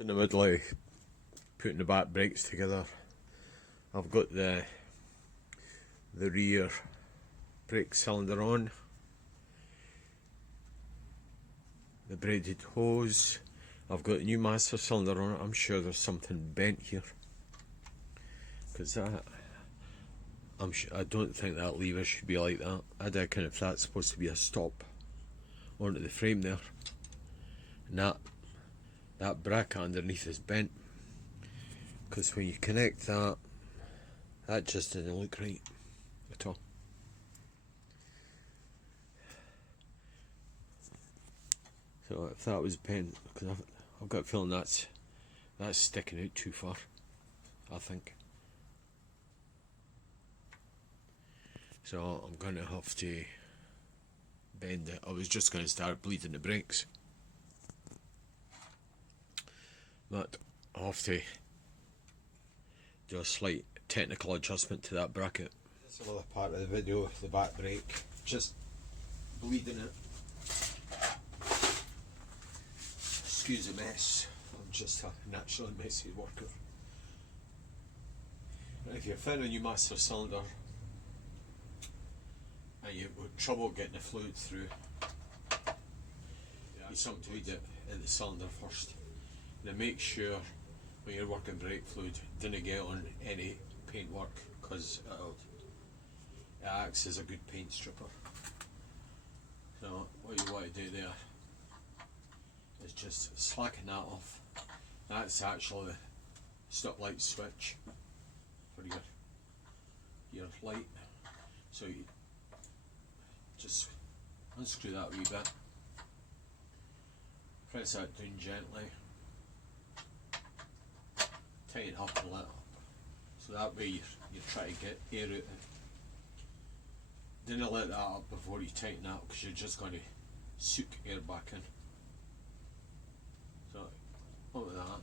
In the middle of putting the back brakes together, I've got the rear brake cylinder on, the braided hose. I've got the new master cylinder on it. I'm sure there's something bent here, because I don't think that lever should be like that. I reckon if that's supposed to be a stop onto the frame there, and that bracket underneath is bent, because when you connect that just doesn't look right at all. So if that was bent, because I've got a feeling that's sticking out too far, I think. So I'm going to have to bend it. I was just going to start bleeding the brakes, but I'll have to do a slight technical adjustment to that bracket. This is another part of the video, the back brake, just bleeding it. Excuse the mess, I'm just a naturally messy worker. Now, if you're fitting a new master cylinder and you've got trouble getting the fluid through, you something to lead it in the cylinder first. Now make sure when you're working brake fluid, don't get on any paint work, because it acts as a good paint stripper. So what you want to do there is just slacken that off. That's actually the stop light switch for your light. So you just unscrew that a wee bit, press that down gently, tighten up and let up. So that way you try to get air out of it. Don't let that up before you tighten that, because you're just going to soak air back in. So up with that,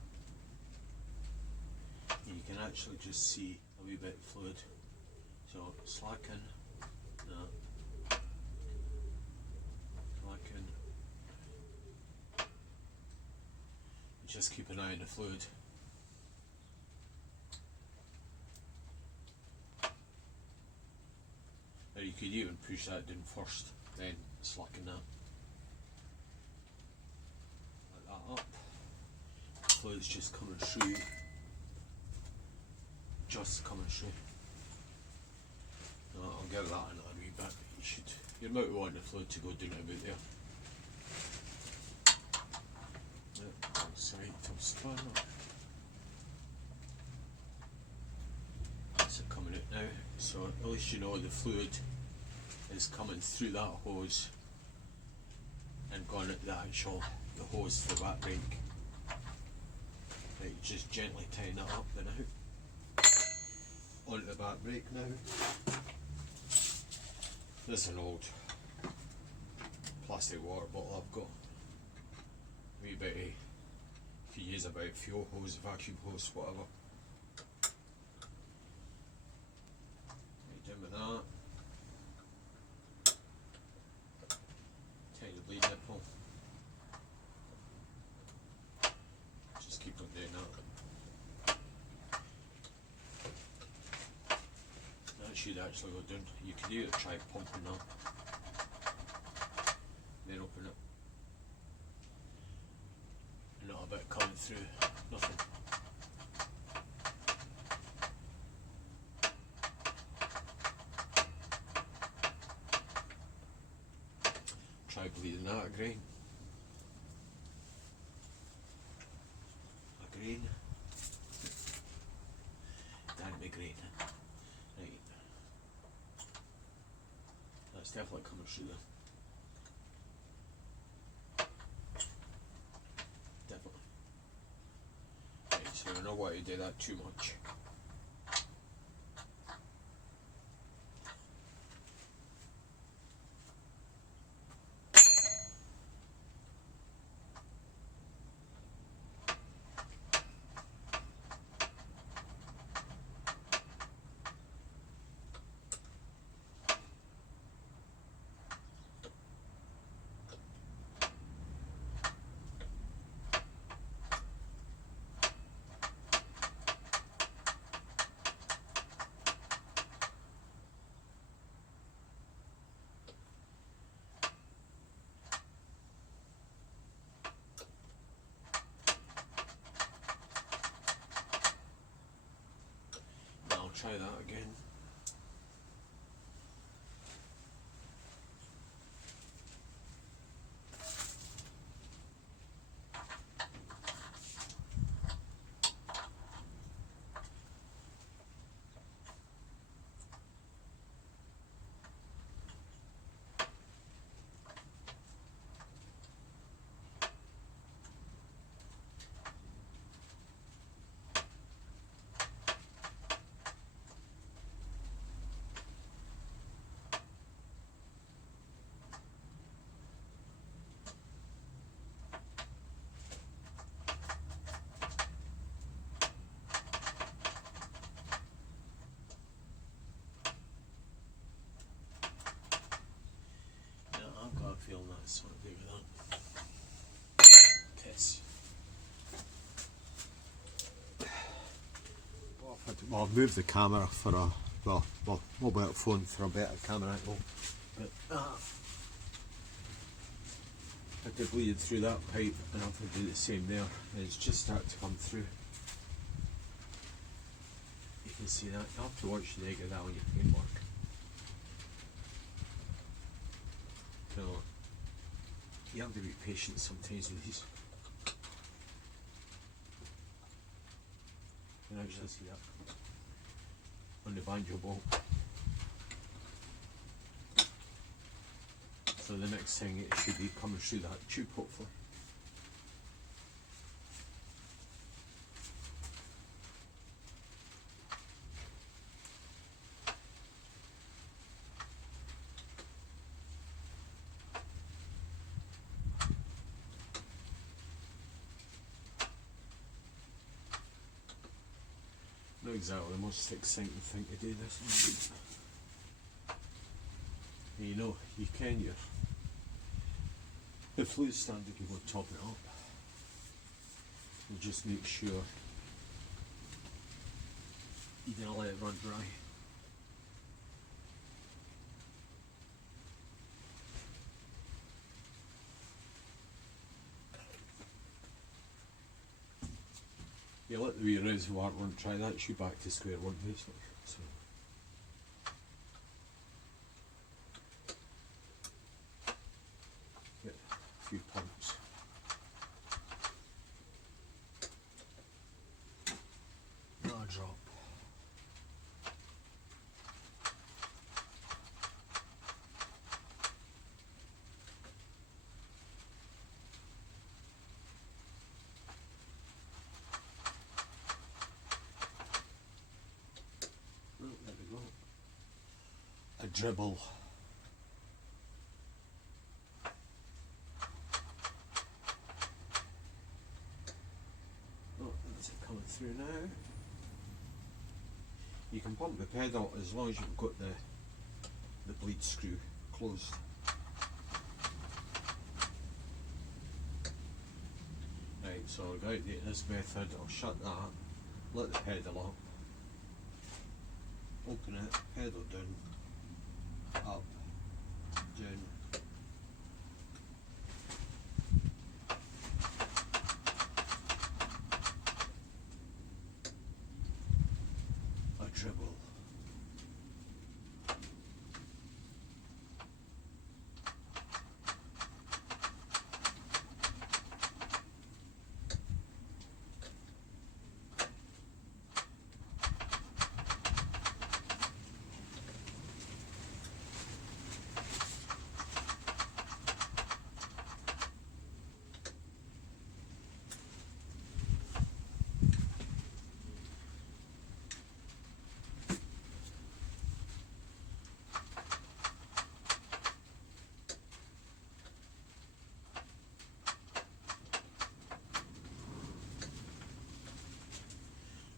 and you can actually just see a wee bit of fluid. So slacken that, slacken. Just keep an eye on the fluid. Now you could even push that down first, then slacken that. Let that up. The fluid's just coming through. Just coming through. No, I'll get that in a wee bit. You might want the fluid to go down about there. Side to spanner. That's it coming out now. So at least you know the fluid is coming through that hose and going at the hose for the back brake. Right, just gently tighten that up then out. Onto the back brake now. This is an old plastic water bottle I've got. Wee bit of, if you use about fuel hose, vacuum hose, whatever. Right down with that. Tighten the bleed nipple. Just keep on doing that. That should actually go down. You could either try pumping that, then open it. Not a bit coming through, nothing. Try bleeding that again. Again. Damn me green. Right. That's definitely coming through there. Definitely. Right, so I don't want to do that too much. Well, I've moved the camera for a, well, mobile phone for a better camera angle. But had to bleed through that pipe, and I've had to do the same there. And it's just started to come through. You can see that. You have to watch the egg of that when you paint work. So you have to be patient sometimes with these. You can actually see that on the banjo bolt. So the next thing it should be coming through that tube hopefully. Not exactly the most exciting thing to do this. And you know, you can use the fluid stand if you want to top it up. And just make sure you don't let it run dry. You let the wee reservoir run dry, that should back to square one basically. So. Get a few pumps. Not a drop. There we go. A dribble. Oh, that's it coming through now. You can pump the pedal as long as you've got the bleed screw closed. Right, so I'll go out there this method, I'll shut that, let the pedal up. Open it, pedal down, up, down. A dribble.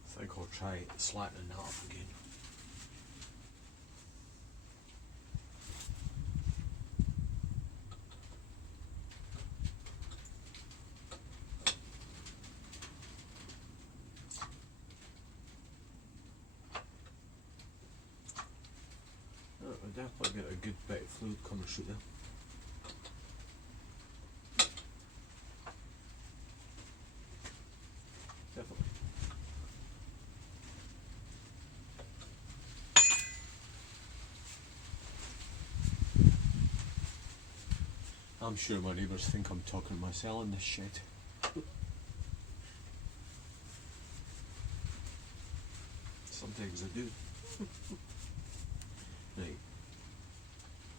I think I'll try slackening that up again. Oh, I definitely get a good bit of fluid coming through there. Definitely. I'm sure my neighbours think I'm talking to myself in this shed. Sometimes I do. Right.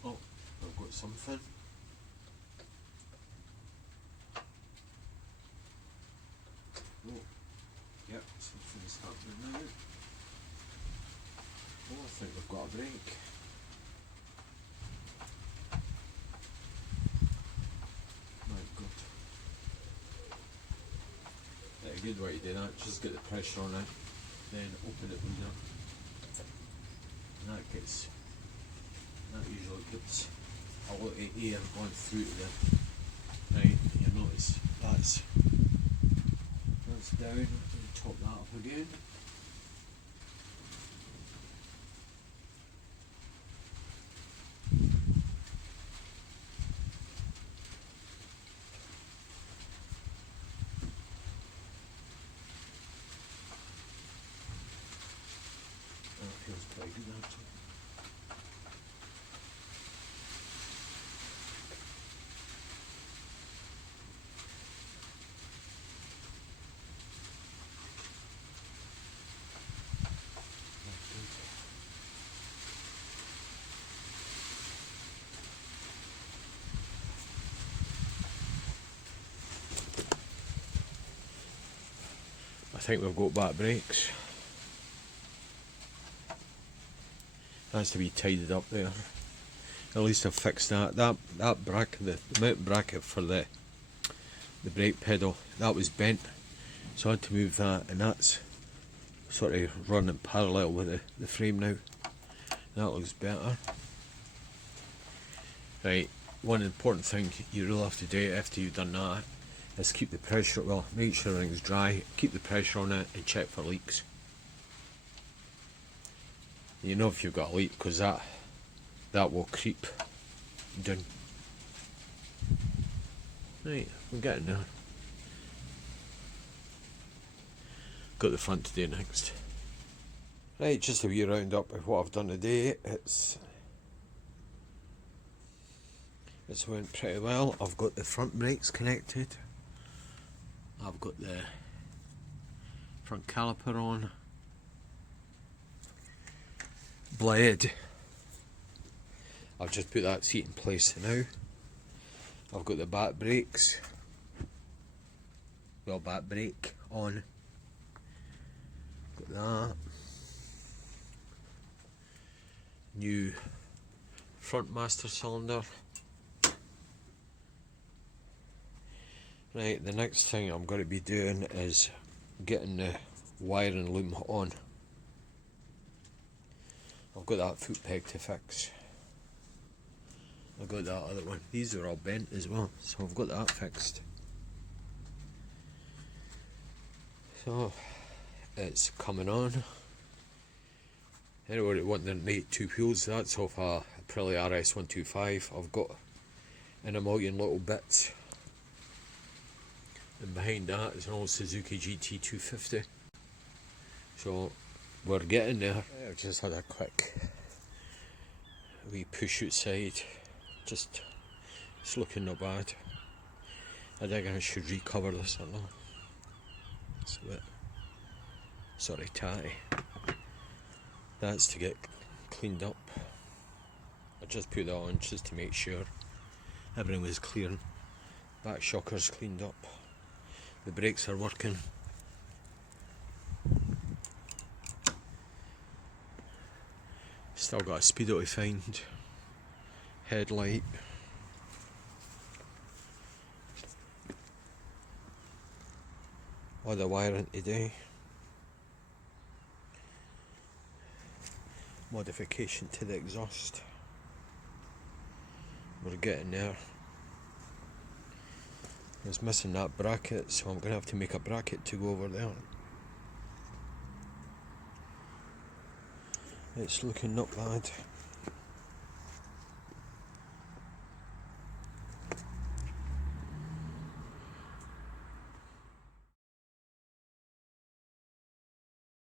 Oh, I've got something. Oh, yep, something's happening now. Oh, I think we've got a break. A good way to do that, just get the pressure on it, then open it with that. And that usually gets a lot of air going through to there. Right, you notice that's down, top that up again. think we've got back brakes. Has to be tidied up there. At least I've fixed that. That bracket, the mount bracket for the brake pedal, that was bent, so I had to move that, and that's sort of running parallel with the frame now. That looks better. Right, one important thing you really have to do after you've done that is keep the pressure, well, make sure everything's dry, keep the pressure on it and check for leaks. You know if you've got a leak, because that will creep down. Right, we're getting there. Got the front to do next. Right, just a wee round up of what I've done today. It's went pretty well. I've got the front brakes connected. I've got the front caliper on. Blade. I've just put that seat in place now. I've got the back brakes. Well, back brake on. Got that. New front master cylinder. Right, the next thing I'm going to be doing is getting the wiring loom on. I've got that foot peg to fix. I've got that other one. These are all bent as well, so I've got that fixed. So it's coming on. Anybody wanting to make two wheels, that's off a Aprilia RS125. I've got in a million little bits. And behind that is an old Suzuki GT250. So we're getting there. I've just had a quick wee push outside. Just, it's looking not bad. I think I should recover this or not. It's a bit sort of tatty. That's to get cleaned up. I just put that on just to make sure everything was clear. Back shocker's cleaned up. The brakes are working. Still got a speedo to find. Headlight. All the wiring today. Modification to the exhaust. We're getting there. I was missing that bracket, so I'm going to have to make a bracket to go over there. It's looking not bad.